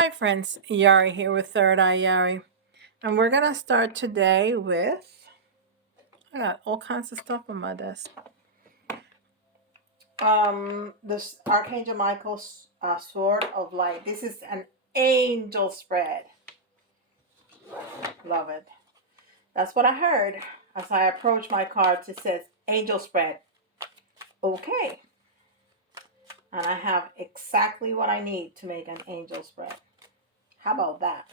Hi friends, Yari here with Third Eye Yari. And we're gonna start today with I got all kinds of stuff on my desk. This Archangel Michael's Sword of Light. This is an angel spread. Love it. That's what I heard as I approached my cards. It says angel spread. Okay. And I have exactly what I need to make an angel spread. How about that?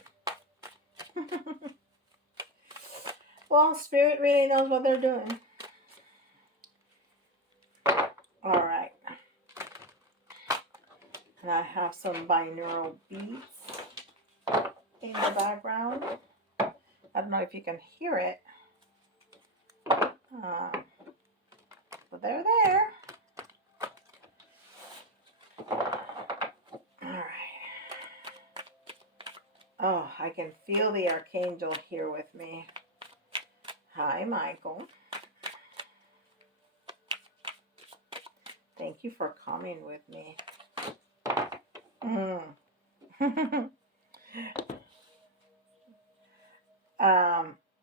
Well, Spirit really knows what they're doing. All right. And I have some binaural beats in the background. I don't know if you can hear it. But they're there. All right. Oh, I can feel the Archangel here with me. Hi, Michael. Thank you for coming with me.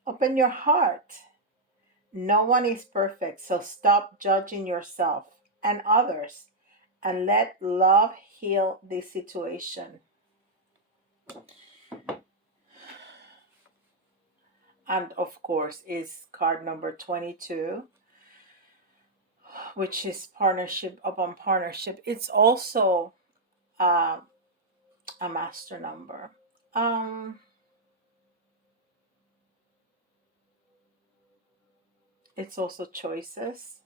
Open your heart. No one is perfect, so stop judging yourself and others and let love heal this situation. And of course, is card number 22, which is partnership upon partnership. It's also a master number. It's also choices.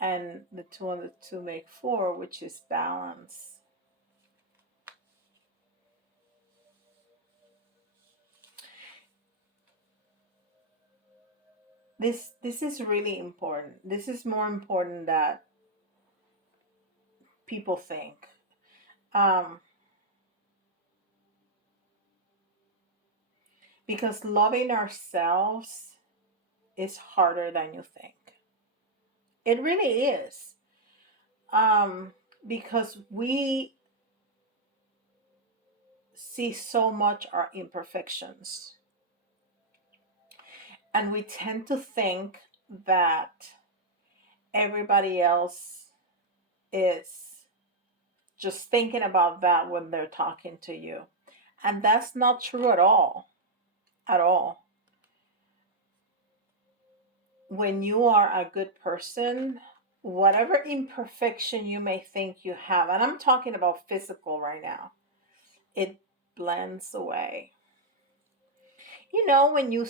And the 2 and the 2 make 4, which is balance. This is really important. This is more important than people think. Because loving ourselves is harder than you think. It really is. Because we see so much our imperfections. And we tend to think that everybody else is just thinking about that when they're talking to you. And that's not true at all. At all. When you are a good person, whatever imperfection you may think you have, and I'm talking about physical right now, it blends away. You know, when you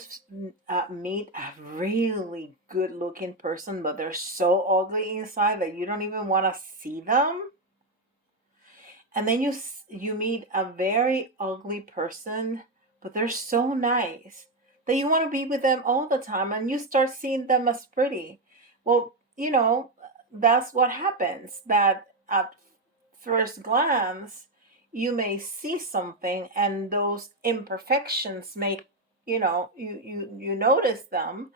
meet a really good looking person, but they're so ugly inside that you don't even want to see them. And then you meet a very ugly person, but they're so nice that you want to be with them all the time, and you start seeing them as pretty. Well, you know, that's what happens. That at first glance, you may see something, and those imperfections make you notice them,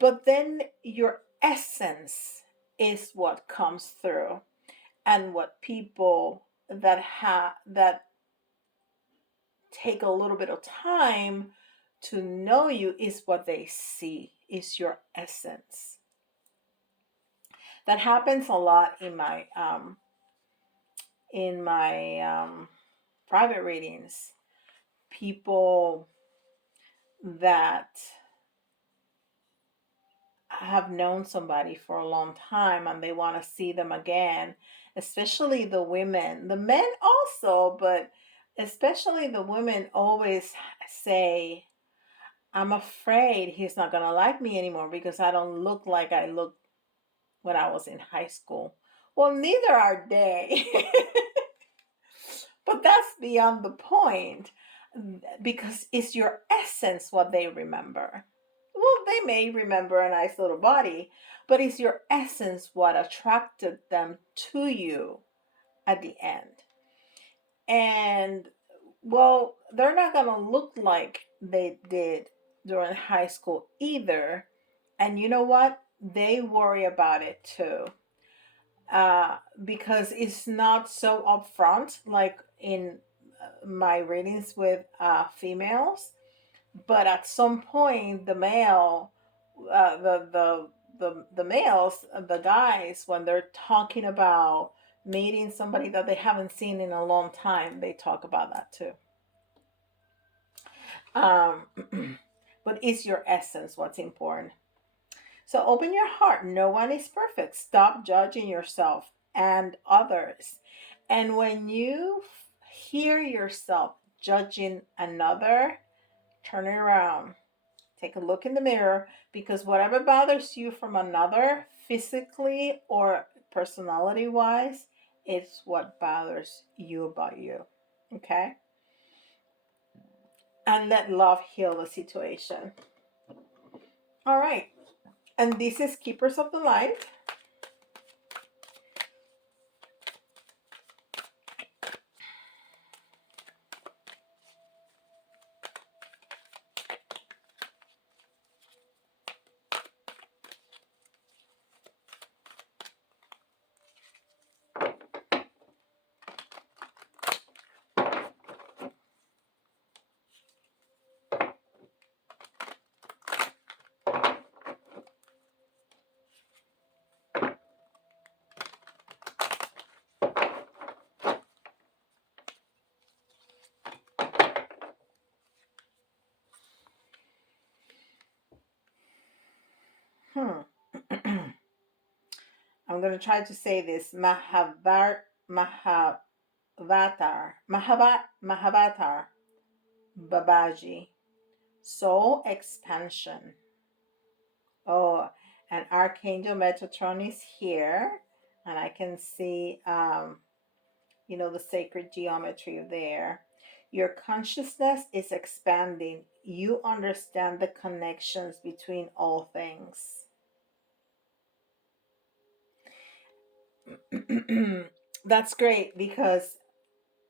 but then your essence is what comes through, and what people that take a little bit of time to know you is what they see, is your essence. That happens a lot in my private readings. People that have known somebody for a long time and they want to see them again, especially the women. The men also, but especially the women always say, I'm afraid he's not going to like me anymore because I don't look like I looked when I was in high school. Well, neither are they. But that's beyond the point, because it's your essence what they remember. Well, they may remember a nice little body, but it's your essence what attracted them to you at the end. And well, they're not going to look like they did during high school either. And you know what? They worry about it too. because it's not so upfront like in my readings with females. But at some point, the male, the males, the guys, when they're talking about meeting somebody that they haven't seen in a long time, they talk about that too. Um, but it's your essence what's important. So open your heart. No one is perfect. Stop judging yourself and others. And when you hear yourself judging another, turn it around. Take a look in the mirror, because whatever bothers you from another, physically or personality wise, it's what bothers you about you. Okay? And let love heal the situation. All right. And this is Keepers of the Light. Hmm. I'm going to try to say this. Mahavatar. Mahavatar Babaji. Soul expansion. Oh, and Archangel Metatron is here. And I can see, the sacred geometry there. Your consciousness is expanding. You understand the connections between all things. That's great because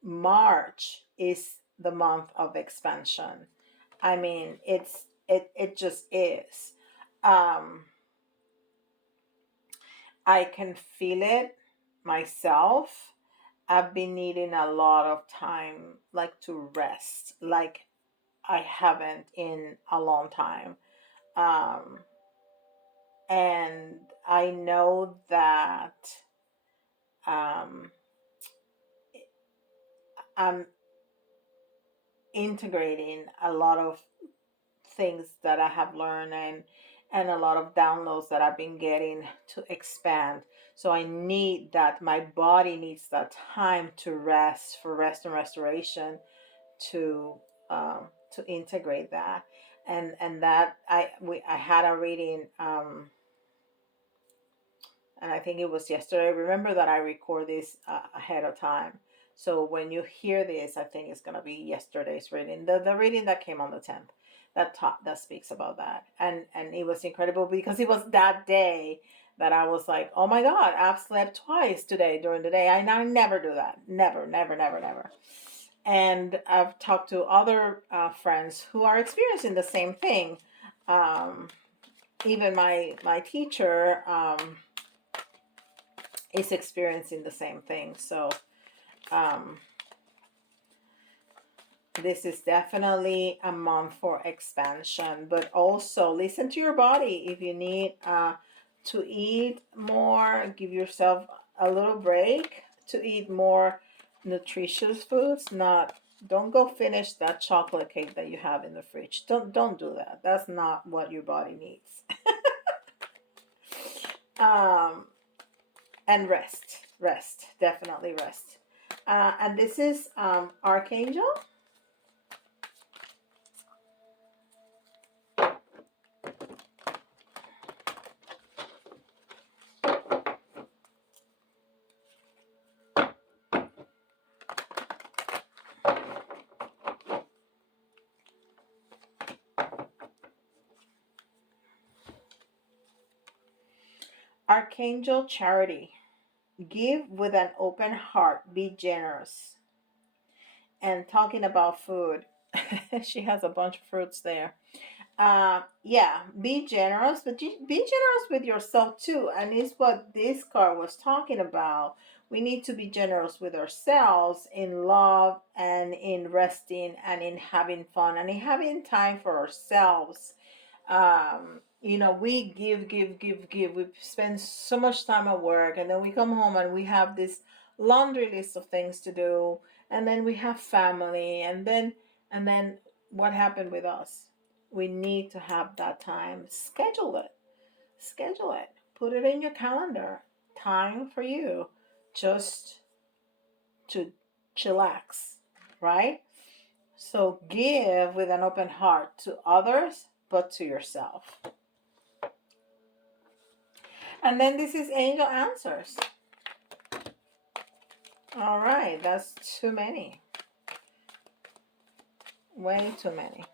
March is the month of expansion. I mean, it just is. Um, I can feel it myself. I've been needing a lot of time, like to rest, like I haven't in a long time. Um, and I know that um, I'm integrating a lot of things that I have learned, and a lot of downloads that I've been getting to expand. So I need that. My body needs that time to rest, for rest and restoration, to to integrate that. And that I had a reading, and I think it was yesterday. Remember that I record this ahead of time. So when you hear this, I think it's gonna be yesterday's reading, the reading that came on the 10th, that speaks about that, and it was incredible because it was that day that I was like, oh my God, I've slept twice today during the day. I never do that, never, never, never, never. And I've talked to other friends who are experiencing the same thing. Um, Even my teacher. Is experiencing the same thing. So um, this is definitely a month for expansion, but also listen to your body. If you need to eat more, give yourself a little break to eat more nutritious foods. Not Don't go finish that chocolate cake that you have in the fridge. Don't do that. That's not what your body needs. um, and rest, definitely rest. And this is Archangel. Archangel Charity. Give with an open heart, be generous. And talking about food, she has a bunch of fruits there. Yeah, be generous, but be generous with yourself too. And it's what this card was talking about. We need to be generous with ourselves in love and in resting and in having fun and in having time for ourselves. We give. We spend so much time at work, and then we come home and we have this laundry list of things to do, and then we have family, and then what happened with us? We need to have that time. Schedule it, put it in your calendar. Time for you just to chillax, right? So give with an open heart to others, but to yourself. And then this is angel answers. All right, that's too many. Way too many.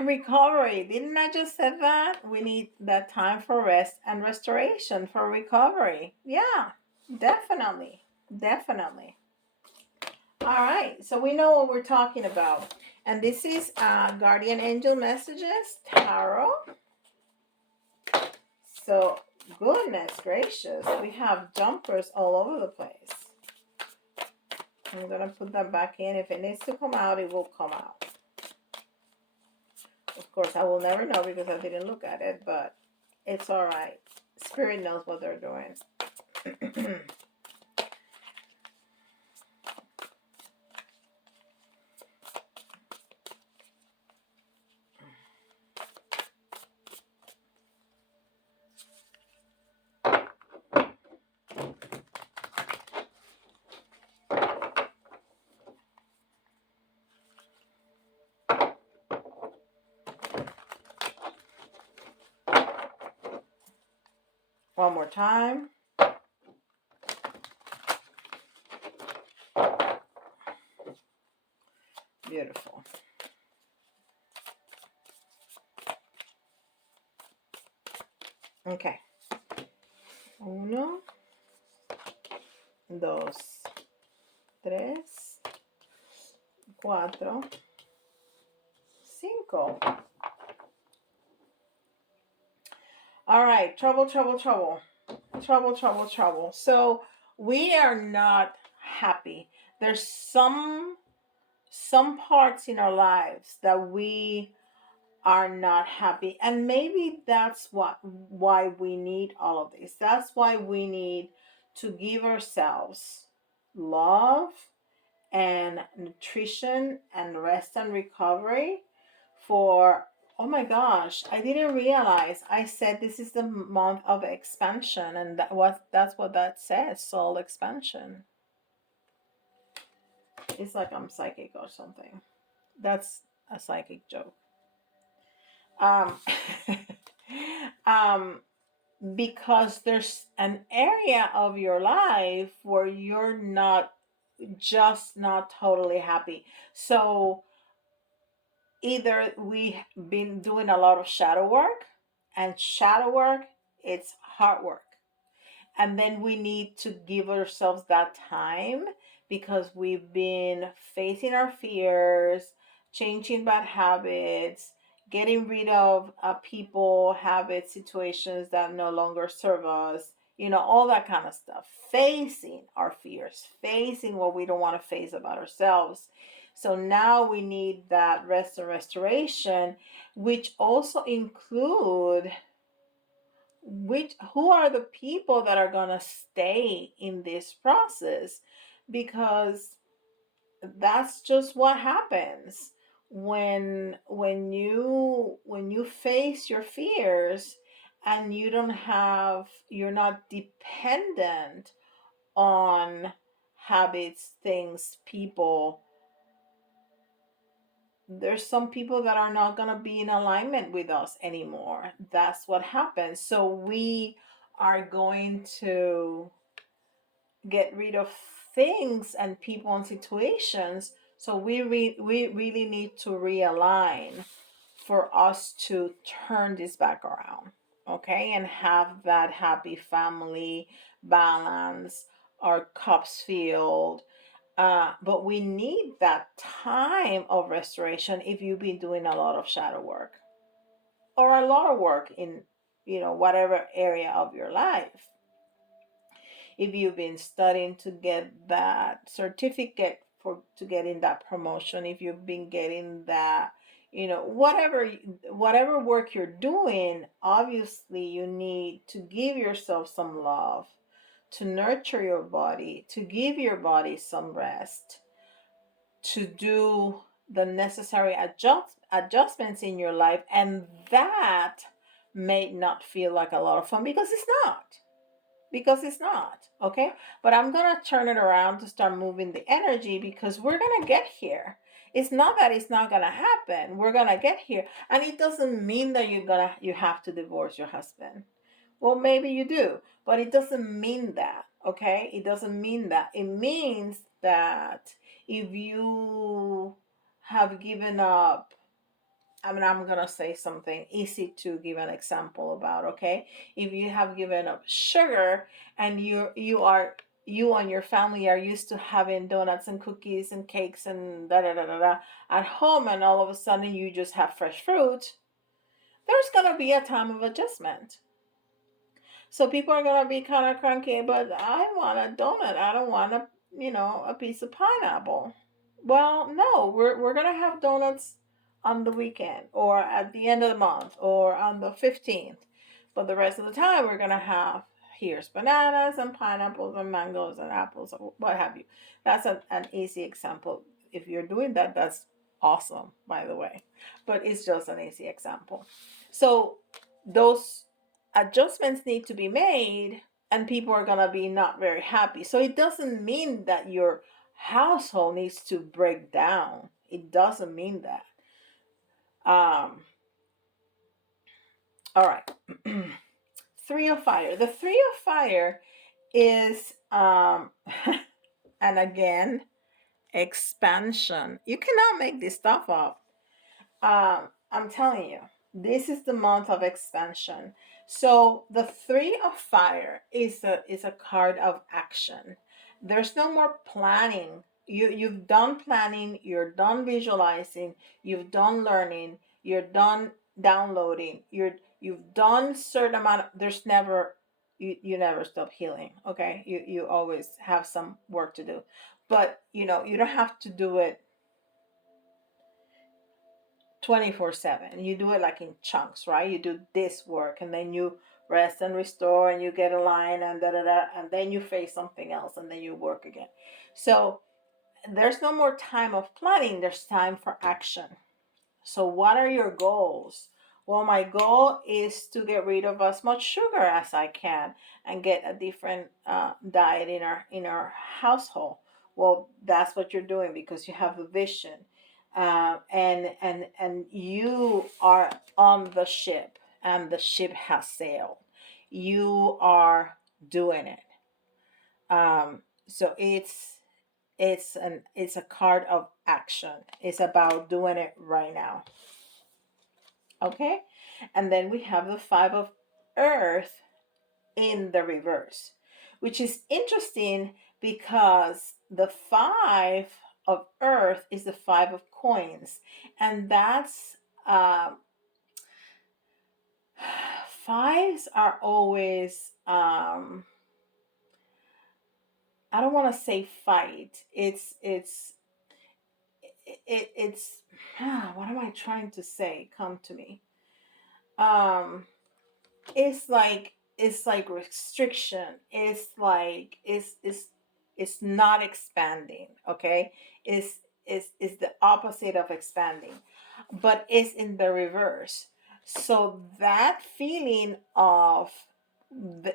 Recovery. Didn't I just say that? We need that time for rest and restoration for recovery. Yeah, definitely. Definitely. All right, so we know what we're talking about. And this is Guardian Angel Messages Tarot. So, goodness gracious, we have jumpers all over the place. I'm going to put that back in. If it needs to come out, it will come out. Of course, I will never know because I didn't look at it, but it's all right. Spirit knows what they're doing. One more time. Beautiful. Okay. Uno, dos, tres, cuatro, cinco. All right. Trouble, trouble, trouble. Trouble, trouble, trouble. So we are not happy. There's some parts in our lives that we are not happy, and maybe that's why we need all of this. That's why we need to give ourselves love and nutrition and rest and recovery for, oh my gosh, I didn't realize I said this is the month of expansion, and that's what that says, soul expansion. It's like I'm psychic or something. That's a psychic joke. um um because there's an area of your life where you're not totally happy. So either we've been doing a lot of shadow work, and shadow work, it's hard work, and then we need to give ourselves that time because we've been facing our fears, changing bad habits, getting rid of people, habits, situations that no longer serve us, all that kind of stuff. Facing our fears, facing what we don't want to face about ourselves. So now we need that rest and restoration, which also include who are the people that are going to stay in this process, because that's just what happens when you face your fears, and you're not dependent on habits, things, people, there's some people that are not going to be in alignment with us anymore. That's what happens. So we are going to get rid of things and people and situations. So we really need to realign for us to turn this back around, okay, and have that happy family balance, our cups filled. But we need that time of restoration if you've been doing a lot of shadow work or a lot of work in, whatever area of your life. If you've been studying to get that certificate for to getting that promotion, if you've been getting that, whatever work you're doing, obviously you need to give yourself some love, to nurture your body, to give your body some rest, to do the necessary adjustments in your life. And that may not feel like a lot of fun, because it's not, okay. But I'm gonna turn it around to start moving the energy, because we're gonna get here. It's not that it's not gonna happen, we're gonna get here. And it doesn't mean that you have to divorce your husband. Well, maybe you do, but it doesn't mean that, okay? It doesn't mean that. It means that if you have given up, I mean, I'm gonna say something easy to give an example about, okay? If you have given up sugar, and you and your family are used to having donuts and cookies and cakes and da da da da da at home, and all of a sudden you just have fresh fruit, there's gonna be a time of adjustment. So people are gonna be kind of cranky, but I want a donut. I don't want a piece of pineapple. Well, no, we're gonna have donuts on the weekend, or at the end of the month, or on the 15th. But the rest of the time, we're gonna have, here's bananas and pineapples and mangoes and apples, or what have you. That's an easy example. If you're doing that, that's awesome, by the way. But it's just an easy example. So those adjustments need to be made, and people are going to be not very happy. So it doesn't mean that your household needs to break down. It doesn't mean that. um all right. Three of fire. The three of fire is and again, expansion. You cannot make this stuff up. I'm telling you, this is the month of expansion. So the three of fire is a card of action. There's no more planning. You've done planning, you're done visualizing, you've done learning, you're done downloading, you've done certain amount of, there's never, you never stop healing, okay? You always have some work to do. But you don't have to do it 24/7. You do it like in chunks, right? You do this work, and then you rest and restore, and you get aligned, and da da da, and then you face something else, and then you work again. So there's no more time of planning, there's time for action. So what are your goals? Well, my goal is to get rid of as much sugar as I can, and get a different diet in our household. Well, that's what you're doing, because you have a vision, and you are on the ship, and the ship has sailed. You are doing it. So it's a card of action. It's about doing it right now. Okay? And then we have the five of earth in the reverse, which is interesting, because the five of earth is the five of coins. And that's fives are always I don't want to say fight. It's what am I trying to say? Come to me. Um it's like restriction. It's not expanding, okay? It's the opposite of expanding, but it's in the reverse. So that feeling of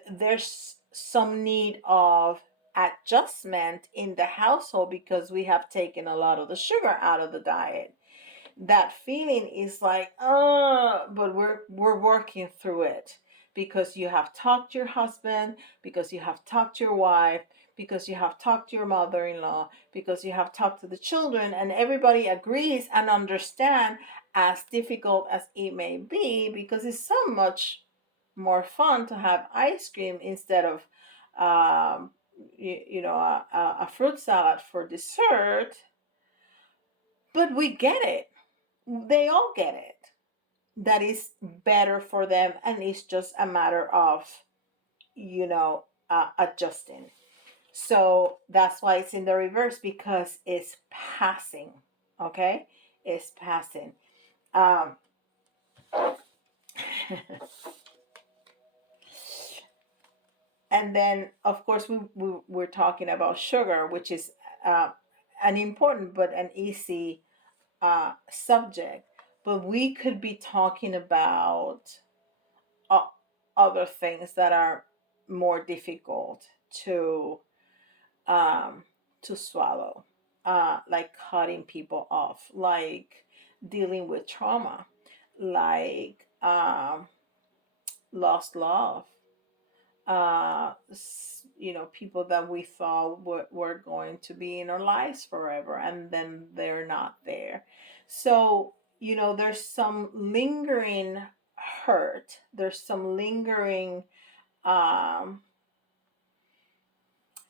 there's some need of adjustment in the household because we have taken a lot of the sugar out of the diet. That feeling is like, but we're working through it because you have talked to your husband, because you have talked to your wife, because you have talked to your mother-in-law, because you have talked to the children, and everybody agrees and understand, as difficult as it may be, because it's so much more fun to have ice cream instead of um, a fruit salad for dessert. But we get it. They all get it. That is better for them, and it's just a matter of, adjusting. So that's why it's in the reverse, because it's passing. Okay, it's passing. Um, and then, of course, we're talking about sugar, which is uh, an important but an easy subject. But we could be talking about uh, other things that are more difficult to um, to swallow, like cutting people off, like dealing with trauma, like lost love, people that we thought were going to be in our lives forever, and then they're not there. So, there's some lingering hurt, there's some lingering um,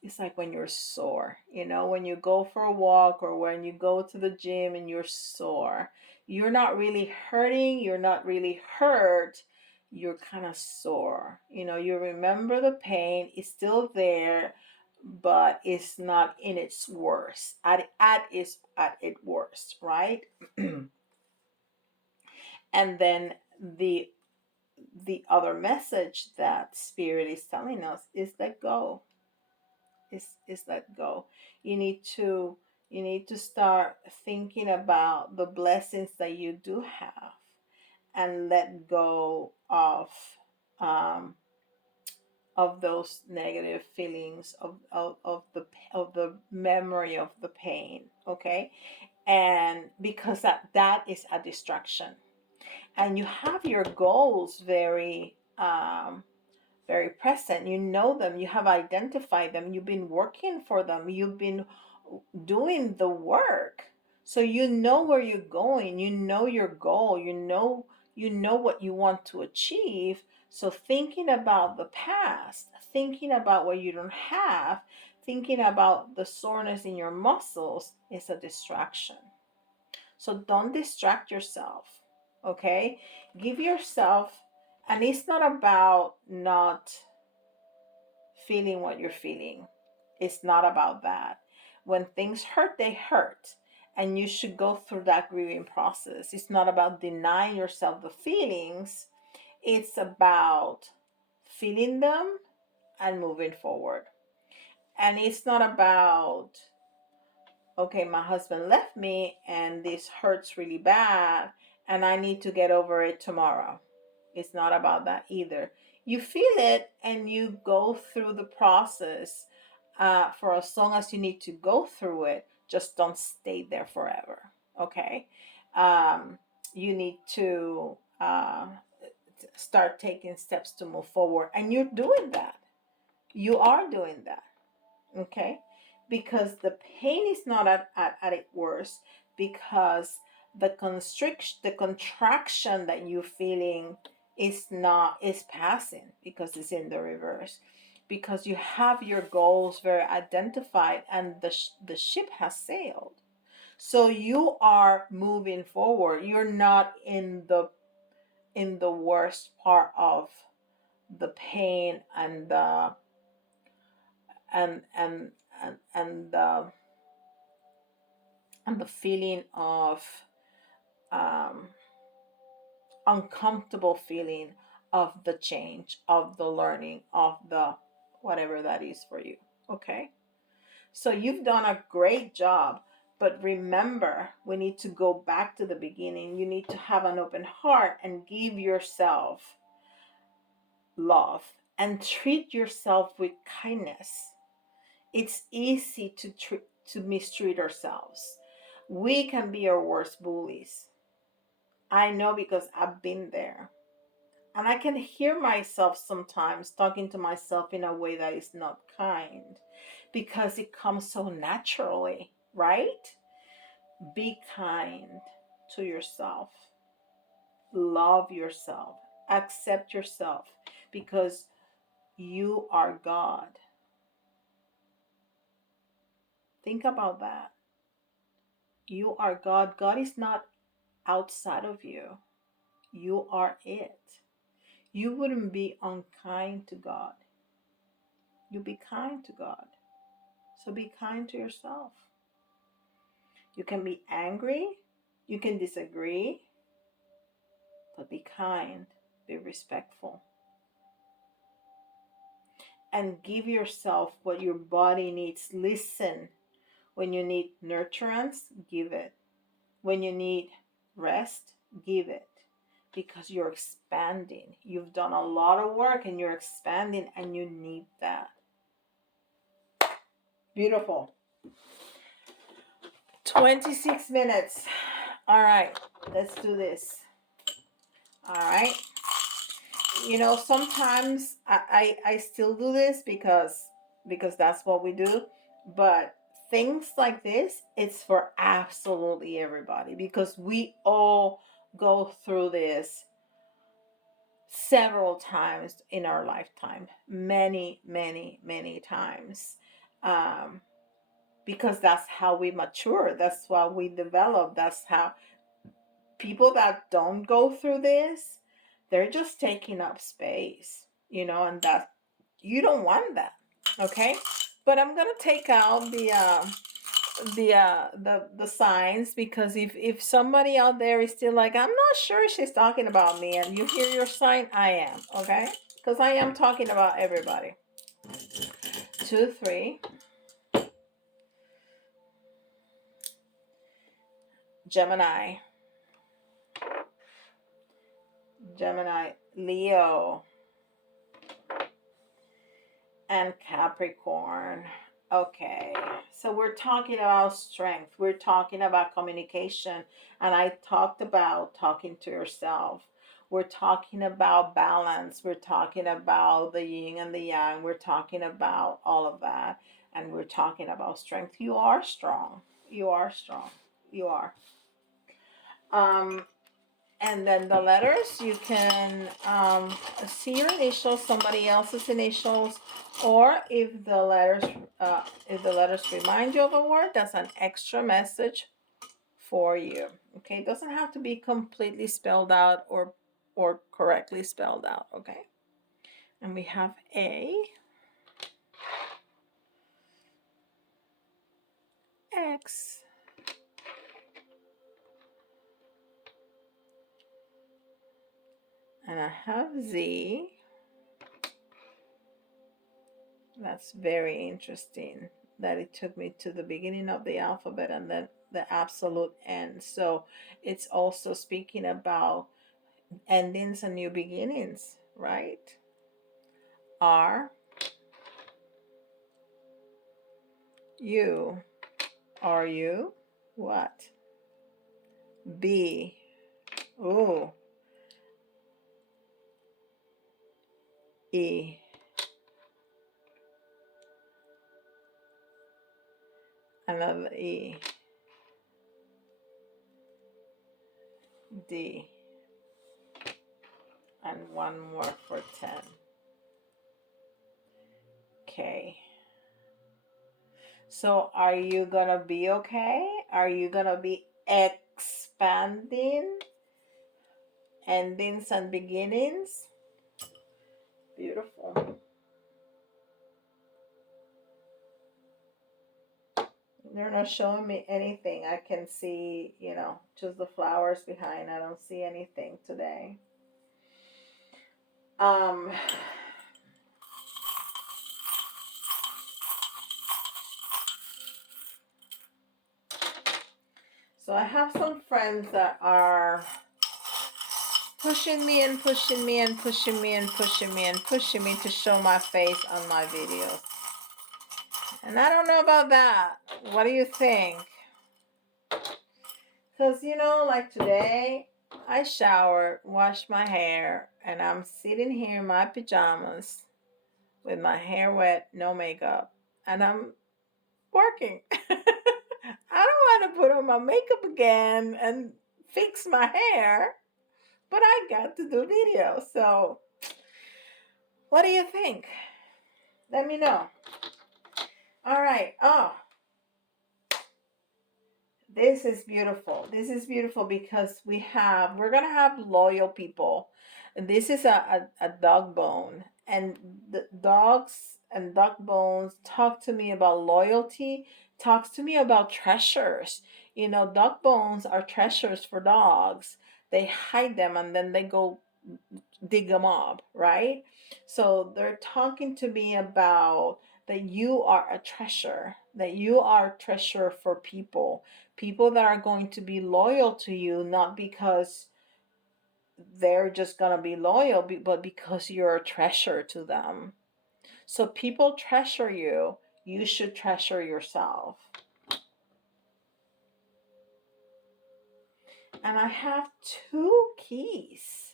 it's like when you're sore, when you go for a walk or when you go to the gym and you're sore. You're not really hurting, you're not really hurt, you're kind of sore. You remember the pain, it's still there, but it's not in its worst. Its worst, right? And then the other message that spirit is telling us is let go. Is let go. You need to start thinking about the blessings that you do have, and let go um, of those negative feelings of the memory of the pain. Okay, and because that is a distraction, and you have your goals very present. You know them, you have identified them, you've been working for them, you've been doing the work. So you know where you're going, you know your goal, you know what you want to achieve. So thinking about the past, thinking about what you don't have, thinking about the soreness in your muscles is a distraction. So don't distract yourself. Okay? Give yourself, and it's not about not feeling what you're feeling. It's not about that. When things hurt, they hurt. And you should go through that grieving process. It's not about denying yourself the feelings, it's about feeling them and moving forward. And it's not about, okay, my husband left me and this hurts really bad and I need to get over it tomorrow. It's not about that either. You feel it and you go through the process for as long as you need to go through it. Just don't stay there forever. Okay? You need to start taking steps to move forward. And you're doing that. You are doing that. Okay? Because the pain is not at its worst, because the contraction that you're feeling is passing, because it's in the reverse, because you have your goals very identified and the ship has sailed. So you are moving forward. You're not in the worst part of the pain and the and and and the feeling of um, uncomfortable feeling of the change, of the learning, of the whatever that is for you. Okay, so you've done a great job, but remember, we need to go back to the beginning. You need to have an open heart and give yourself love and treat yourself with kindness. It's easy to mistreat ourselves. We can be our worst bullies. I know because I've been there. And I can hear myself sometimes talking to myself in a way that is not kind because it comes so naturally, right? Be kind to yourself. Love yourself. Accept yourself because you are God. Think about that. You are God. God is not outside of you. You are it. You wouldn't be unkind to God. You be kind to God. So be kind to yourself. You can be angry. You can disagree. But be kind. Be respectful. And give yourself what your body needs. Listen. When you need nurturance, give it. When you need rest, give it. Because you're expanding. You've done a lot of work and you're expanding and you need that. Beautiful. 26 minutes. All right, let's do this. All right. Sometimes I still do this because that's what we do. But things like this, it's for absolutely everybody because we all go through this several times in our lifetime, many, many, many times. Um, because that's how we mature. That's how we develop. That's how people that don't go through this, they're just taking up space, and that you don't want that. Okay, but I'm gonna take out the signs because if somebody out there is still like, I'm not sure she's talking about me, and you hear your sign, I am. Okay, because I am talking about everybody. 2, 3. Gemini, Leo, and Capricorn. Okay, so we're talking about strength. We're talking about communication. And I talked about talking to yourself. We're talking about balance. We're talking about the yin and the yang. We're talking about all of that. And we're talking about strength. You are strong. You are strong. You are. And then the letters, you can see your initials, somebody else's initials, or if the letters remind you of a word, that's an extra message for you. Okay, it doesn't have to be completely spelled out or correctly spelled out. Okay, and we have A, X, and I have Z. That's very interesting that it took me to the beginning of the alphabet and then the absolute end. So it's also speaking about endings and new beginnings, right? R, U. Are you? What? B. Ooh. E. Another E. D. And one more for 10. K. So are you gonna be okay? Are you gonna be expanding? Endings and beginnings? Beautiful. They're not showing me anything. I can see, just the flowers behind. I don't see anything today. So I have some friends that are pushing me and pushing me and pushing me and pushing me and pushing me to show my face on my videos. And I don't know about that. What do you think? Because, like today, I showered, washed my hair, and I'm sitting here in my pajamas with my hair wet, no makeup, and I'm working. I don't want to put on my makeup again and fix my hair, but I got to do video. So, what do you think? Let me know. All right. Oh, this is beautiful. This is beautiful because we're gonna have loyal people. And this is a dog bone. And the dogs and dog bones talk to me about loyalty, talks to me about treasures. Dog bones are treasures for dogs. They hide them and then they go dig them up, right? So they're talking to me about that you are a treasure, that you are a treasure for people that are going to be loyal to you, not because they're just going to be loyal, but because you're a treasure to them. So people treasure you, you should treasure yourself. And I have two keys.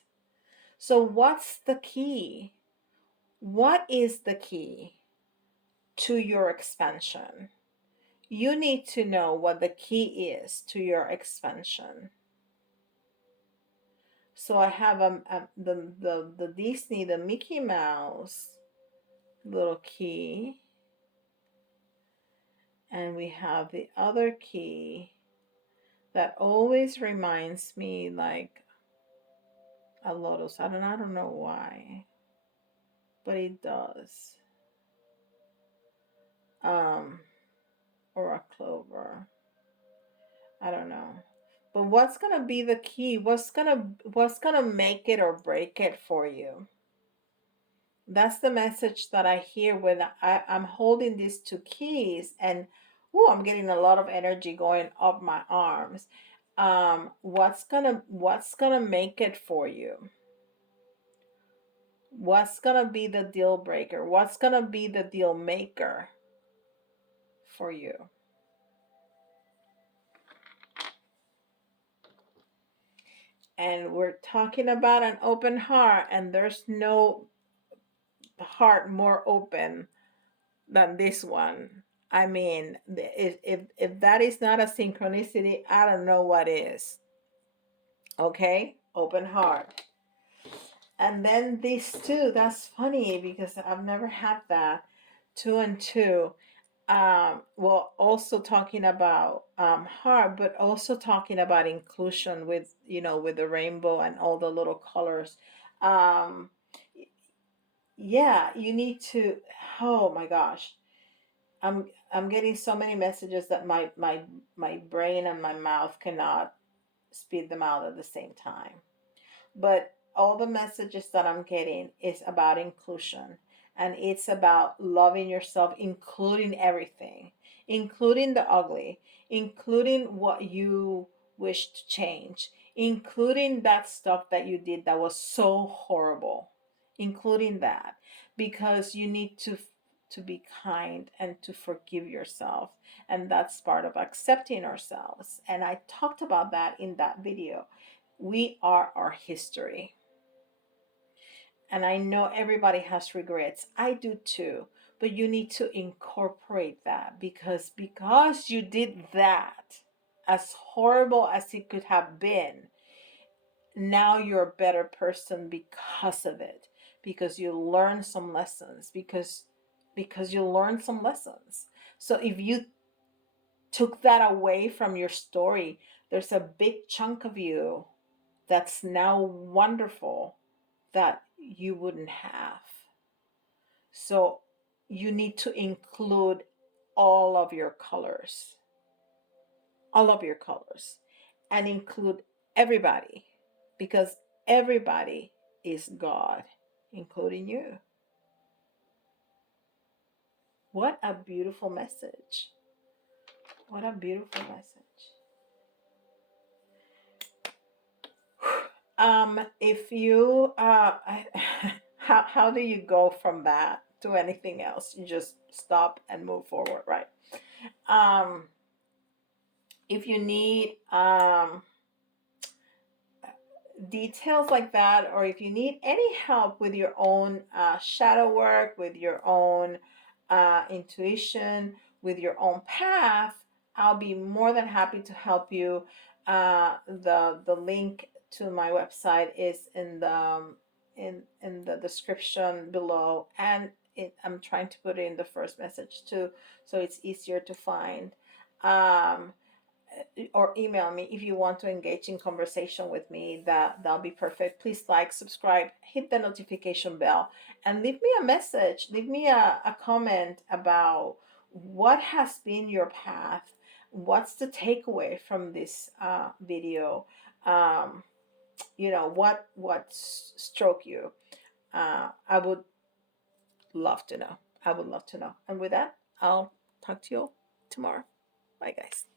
So what's the key? What is the key to your expansion? You need to know what the key is to your expansion. So I have the Disney, the Mickey Mouse little key, and we have the other key that always reminds me like a lotus. I don't know why, but it does. Um, or a clover. I don't know. But what's gonna be the key? What's gonna make it or break it for you? That's the message that I hear when I'm holding these two keys, and I'm getting a lot of energy going up my arms. What's gonna make it for you? What's gonna be the deal breaker? What's gonna be the deal maker for you? And we're talking about an open heart, and there's no heart more open than this one. I mean, if that is not a synchronicity, I don't know what is. Okay, open heart. And then these two, that's funny because I've never had that. Two and two. Well, also talking about heart, but also talking about inclusion with, with the rainbow and all the little colors. Um, yeah, you need to, oh my gosh. I'm getting so many messages that my brain and my mouth cannot spit them out at the same time. But all the messages that I'm getting is about inclusion, and it's about loving yourself, including everything, including the ugly, including what you wish to change, including that stuff that you did that was so horrible, including that, because you need to be kind and to forgive yourself, and that's part of accepting ourselves. And I talked about that in that video. We are our history. And I know everybody has regrets. I do too. But you need to incorporate that, because you did that, as horrible as it could have been, now you're a better person because of it. Because you learned some lessons. Because you learned some lessons. So if you took that away from your story, there's a big chunk of you that's now wonderful that you wouldn't have. So you need to include all of your colors, all of your colors, and include everybody, because everybody is God, including you. What a beautiful message. What a beautiful message. If you how do you go from that do anything else. You just stop and move forward, right? Um, if you need details like that, or if you need any help with your own shadow work, with your own intuition, with your own path, I'll be more than happy to help you. The link to my website is in the description below, and I'm trying to put it in the first message too, so it's easier to find. Um, or email me if you want to engage in conversation with me. That'll be perfect. Please like, subscribe, hit the notification bell, and leave me a message, leave me a comment about what has been your path, what's the takeaway from this video. um, what stroke you. I would love to know. I would love to know. And with that, I'll talk to you all tomorrow. Bye, guys.